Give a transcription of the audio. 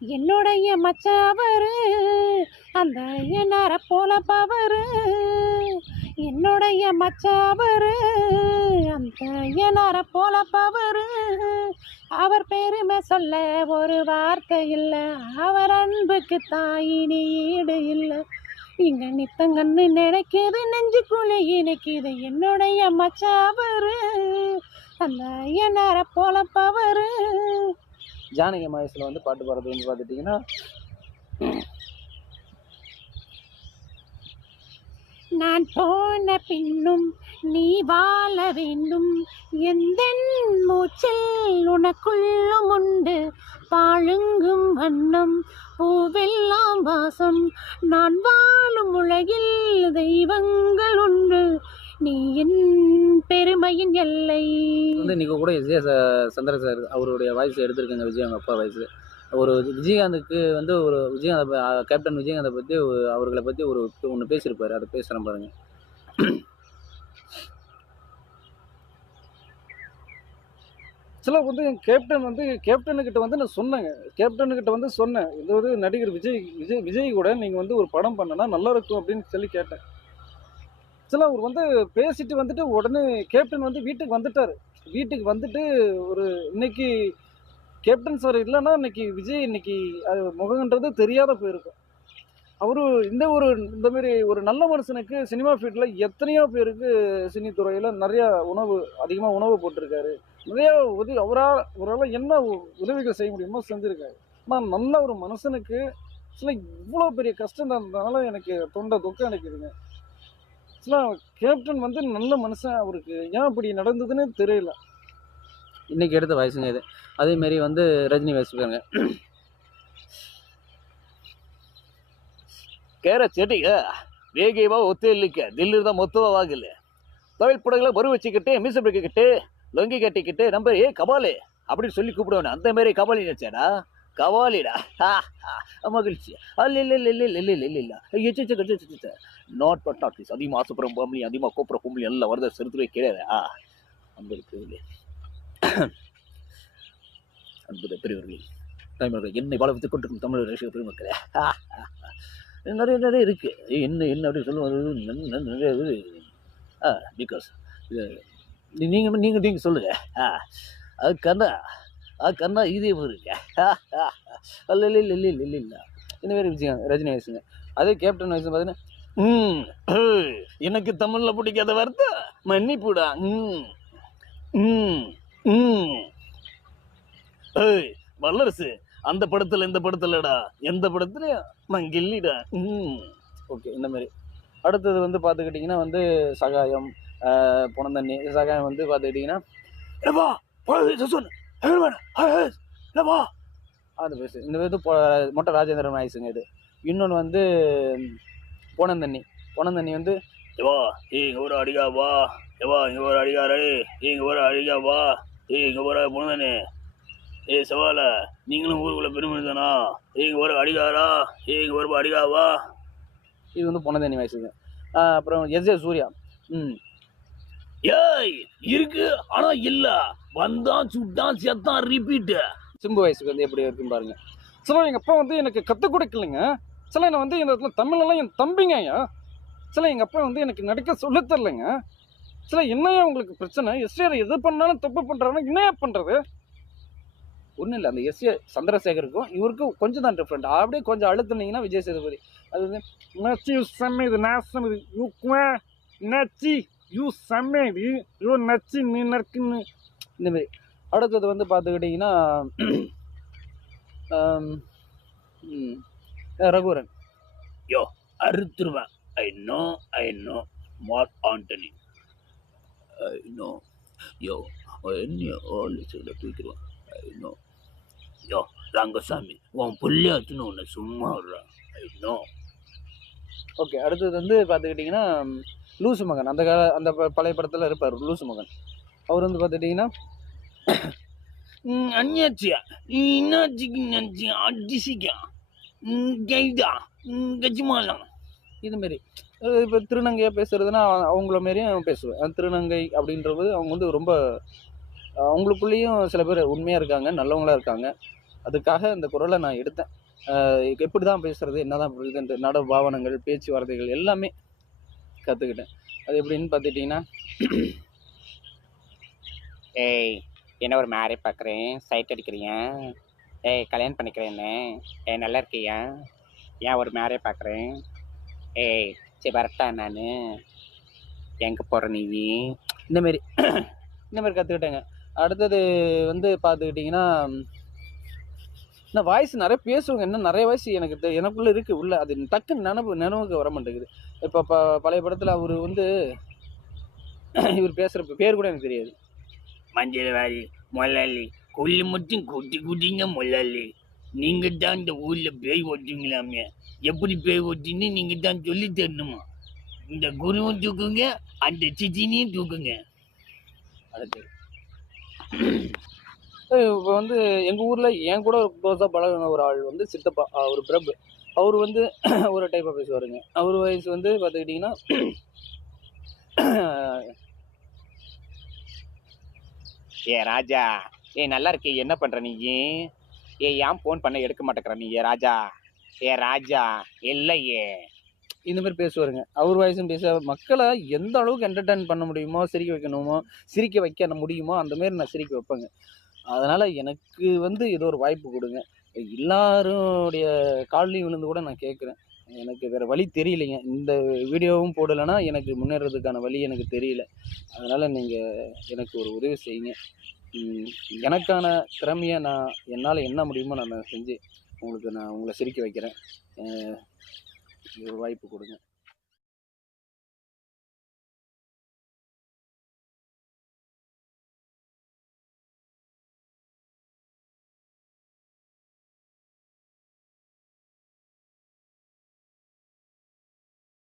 என்னுடைய மச்சாவரு அந்த ஐயனார போல பவரு. என்னுடைய மச்சாவரு அந்த ஐயனார போல பவரு. அவர் பெருமை சொல்ல ஒரு வார்த்தை இல்லை அவர் அன்புக்கு தாயினி ஈடு இல்லை. இங்க நித்தங்கன்னு நினைக்கிது நெஞ்சுக்குள்ளே இணைக்கிது. என்னுடைய மச்சாவரு அந்த ஐயனார போல பவரு. ஜானகி மகேஷில் வந்து பாட்டு பாடுறது வந்து பார்த்துட்டிங்கன்னா நான் போன பின்னும் நீ வாழ வேண்டும். எந்த மூச்சில் உனக்குள்ளும் உண்டு. பாழுங்கும் வண்ணம் பூவெல்லாம் வாசம். நான் வாழும் உலகில் தெய்வங்கள் உண்டு. நீ என் பெருமையின் எல்லை. வந்து இன்றைக்கி கூட விஜய சந்திர சார் அவருடைய வாய்ஸ் எடுத்திருக்காங்க விஜய் அவங்க அப்பா வாய்ஸ் ஒரு விஜயகாந்துக்கு வந்து ஒரு விஜயகாந்த் கேப்டன் விஜயகாந்தை பற்றி அவர்களை பற்றி ஒரு ஒன்று பேசியிருப்பாரு. அதை பேசுகிறேன் பாருங்க. ஆக்சுவலாக வந்து என் கேப்டன் வந்து கேப்டனுக்கிட்ட வந்து நான் சொன்னேங்க. கேப்டனுக்கிட்ட வந்து சொன்னேன். இது வந்து நடிகர் விஜய் விஜய் விஜய் கூட நீங்கள் வந்து ஒரு படம் பண்ணனா நல்லா இருக்கும் அப்படின்னு சொல்லி கேட்டேன். ஆக்சுவலாக அவர் வந்து பேசிட்டு வந்துட்டு உடனே கேப்டன் வந்து வீட்டுக்கு வந்துட்டார். வீட்டுக்கு வந்துட்டு ஒரு இன்னைக்கு கேப்டன் சார் இல்லைன்னா இன்னைக்கு விஜய் இன்னைக்கு அது முகன்றது தெரியாத போயிருக்கும். அவரு இந்த ஒரு இந்த மாதிரி ஒரு நல்ல மனுஷனுக்கு சினிமா ஃபீல்டில் எத்தனையோ பேருக்கு சினி துறையில் நிறையா உணவு அதிகமாக உணவு போட்டிருக்காரு. நிறையா உதவி அவரால் அவரால் என்ன உதவிகள் செய்ய முடியுமோ செஞ்சுருக்காரு. ஆனால் நல்ல ஒரு மனுஷனுக்கு சில இவ்வளோ பெரிய கஷ்டம் தந்ததுனால எனக்கு தொண்டை துக்கம் அடைக்குதுங்க. ஆக்சுவலாக கேப்டன் வந்து நல்ல மனுஷன் அவருக்கு ஏன் அப்படி நடந்ததுன்னு தெரியல. இன்றைக்கி எடுத்த வயசுங்க இது. அதேமாரி வந்து ரஜினி வயசு பாருங்க. கேர செட்டிக வேகைவா ஒத்து இல்லைக்க தில்லி தான் மொத்தவா ஆகல தொழில் படங்களை மறு வச்சுக்கிட்டு மீசம் பிடிக்கிட்டு லொங்கி கட்டிக்கிட்டு நம்ம ஏ கபாலு அப்படின்னு சொல்லி கூப்பிடுவேன். அந்த மாரி கபாலி நினச்சேடா? கவாலிடா. மகிழ்ச்சி. அல்ல இல்லை இல்லை இல்லை இல்லை இல்லை இல்லை இல்லை. இல்லை இல்லை கச்சு எச்சு நாட் பட் நாட் இஸ் அதிகமாக ஆசைப்படுற பொம்பளி அதிகமாக கோப்புற பொம்பளி எல்லாம் வருத செலுத்துவே கிடையாது. ஆ அன்பருக்கு அன்புத பெரியவர்களே தமிழர்கள் என்னை வளர்த்து கொண்டிருக்கும் தமிழர் ரசிக பெருமக்களே. நிறைய நிறைய இருக்குது என்ன என்ன அப்படின்னு சொல்லுவது நிறைய இது. ஆ பிகாஸ் நீங்கள் நீங்கள் நீங்கள் சொல்லுங்கள் ஆ அது ஆ கண்ணா இதே போது அல்ல இல்லை இல்லை இல்லை இல்லை இல்லை இந்த மாதிரி விஜயம் ரஜினி வயசுங்க அதே கேப்டன் வயசு பார்த்தீங்கன்னா ம் எனக்கு தமிழில் பிடிக்காத வார்த்தை மன்னிப்புடா ம் ம் ம் ஏய் வல்லரசு அந்த படத்தில் இந்த படத்துலடா எந்த படத்துலயும் நான் கில்லிடா ம் ஓகே இந்த மாதிரி அடுத்தது வந்து பார்த்துக்கிட்டிங்கன்னா வந்து சகாயம் புனந்தண்ணி சகாயம் வந்து பார்த்துக்கிட்டிங்கன்னா ஏப்பா சொன்ன ஏப்பா அது பேசு. இந்த இது பொ- மொட்டை ராஜேந்திரன் வாய்ஸுங்க இது. இன்னொன்று வந்து புனந்தண்ணி புனந்தண்ணி வந்து ஏவா இங்க ஒரு அடிகா வா. ஏவா இங்க ஒரு அடிகாரே இங்க ஒரு அடிகா வா. இங்க ஒரு பொண்ணுதானே ஏய் சவால நீங்களும் ஊருக்குள்ள பெருமை தானா இங்க ஒரு அடிகாரா ஏய் இங்க ஒரு அடிகா வா. இது வந்து புனந்தண்ணி வாய்ஸுங்க ஆஹ் அப்புறம் எஸ் ஏ சூர்யா. ம். ஏய் இருக்கு ஆனா இல்ல. வந்தான் சுட்டான் செத்தான் ரிப்பீட் சிம்பு வயசுக்கு வந்து எப்படி இருக்குன்னு பாருங்க. சில எங்கள் அப்பா வந்து எனக்கு கற்றுக் கொடுக்கலைங்க. சில என்னை வந்து இந்த இடத்துல தமிழெல்லாம் என் தம்பிங்க ஐயா. சில எங்கள் அப்பா வந்து எனக்கு நடிக்க சொல்லித் தரலைங்க சில என்னையா உங்களுக்கு பிரச்சனை? எஸ்டிஆர் எது பண்ணாலும் தப்பு பண்ணுறாங்கன்னா என்னையா பண்ணுறது ஒன்றும் இல்லை அந்த எஸ் ஏ சந்திரசேகருக்கும் இவருக்கும் கொஞ்சம் தான் டிஃப்ரெண்ட் அப்படியே கொஞ்சம் அழுத்துனீங்கன்னா விஜய் சேதுபதி. அது வந்து நச்சி யூ இது நாசம் இது யூ நச்சி. யூ செம்ம இது யூ நச்சி நீ நற்குன்னு. இந்த மாதிரி. அடுத்தது வந்து பார்த்துக்கிட்டிங்கன்னா Raghuvaran. அறுத்துருவேன் I know I know Mark Antony. I know யோ என்ன தூக்கிடுவான். ஐ நோ. யோ ரங்கசாமி உன் புள்ளியாச்சுன்னு உன்னை சும்மா விடுறான் ஐ நோ. ஓகே அடுத்தது வந்து பார்த்துக்கிட்டிங்கன்னா லூசு மகன். அந்த கால அந்த ப- பழைய படத்தில் இருப்பார் லூசு மகன். அவர் வந்து பார்த்துக்கிட்டிங்கன்னா அந்நியாச்சியா இன்னாச்சிக்கு நினச்சி அடிசிக்கா கைதா. கஜிமாலாம் இதுமாரி இப்போ திருநங்கையாக பேசுகிறதுனா அவங்கள மாரியும் பேசுவேன் அந்த திருநங்கை அப்படின்றது அவங்க வந்து ரொம்ப அவங்களுக்குள்ளேயும் சில பேர் உண்மையாக இருக்காங்க நல்லவங்களா இருக்காங்க. அதுக்காக இந்த குரலை நான் எடுத்தேன். எப்படி தான் பேசுகிறது என்ன தான் புரியுதுன்ட்டு. நட பாவனங்கள் பேச்சு வார்த்தைகள் எல்லாமே கற்றுக்கிட்டேன் அது எப்படின்னு பார்த்துட்டிங்கன்னா ஏய் என்ன ஒரு மேரே பார்க்குறேன்? சைட் அடிக்கிறியா ஏய் கல்யாணம் பண்ணிக்கிறேன்னு. ஏய் நல்லா இருக்கியா? ஏன் ஒரு மேரே பார்க்குறேன்? ஏய் சரி வரட்டா நான். எங்கே போகிற நீ? இந்தமாரி இந்தமாரி கற்றுக்கிட்டேங்க அடுத்தது வந்து பார்த்துக்கிட்டிங்கன்னா நான் வாய்ஸ் நிறைய பேசுவேங்க. இன்னும் நிறைய வாய்ஸ் எனக்கு எனக்குள்ள இருக்கு. உள்ள அது டக்குன்னு நினப்பு நினைவுக்கு வர மாட்டேங்குது. இப்போ ப பழைய படத்தில் அவர் வந்து இவர் பேசுகிற பேர் கூட எனக்கு தெரியாது. மஞ்சள் வாரி முதலாளி கொல்லு மட்டும் கொட்டி குட்டிங்க முதலாளி நீங்க தான் இந்த ஊர்ல பேய் ஓட்டுவீங்களாமே. எப்படி பேய் ஓட்டின்னு நீங்க தான் சொல்லி தரணுமா? இந்த குருவும் தூக்குங்க அந்த சிச்சினியும் தூக்குங்க. அது பேர் இப்போ வந்து எங்கள் ஊரில் என் கூட க்ளோஸாக பழகின ஒரு ஆள் வந்து சித்தப்பா அவர் பிரபு. அவர் வந்து ஒரு டைப்பாக பேசுவாருங்க. அவர் வயசு வந்து பார்த்துக்கிட்டிங்கன்னா ஏ ராஜா. ஏ நல்லா இருக்கே. என்ன பண்ணுற நீ? ஏ ஏன் ஃபோன் பண்ண எடுக்க மாட்டேங்கிற நீ? ஏ ராஜா. ஏ ராஜா. இல்லையே. இந்த மாதிரி பேசுவாருங்க. அவர் வயசும் பேச மக்களை எந்த அளவுக்கு என்டர்டைன் பண்ண முடியுமோ சிரிக்க வைக்கணுமோ சிரிக்க வைக்க முடியுமோ அந்த மாதிரி நான் சிரிக்க வைப்பேங்க. அதனால் எனக்கு வந்து ஏதோ ஒரு வாய்ப்பு கொடுங்க. எல்லாருடைய கால்லையும் விழுந்து கூட நான் கேட்குறேன். எனக்கு வேறு வழி தெரியலைங்க. இந்த வீடியோவும் போடலைன்னா எனக்கு முன்னேறதுக்கான வழி எனக்கு தெரியல. அதனால் நீங்கள் எனக்கு ஒரு உதவி செய்யுங்க. எனக்கான திறமையை நான் என்னால் என்ன முடியுமோ நான் செஞ்சு உங்களுக்கு நான் உங்களை சிரிக்க வைக்கிறேன். ஒரு வாய்ப்பு கொடுங்க.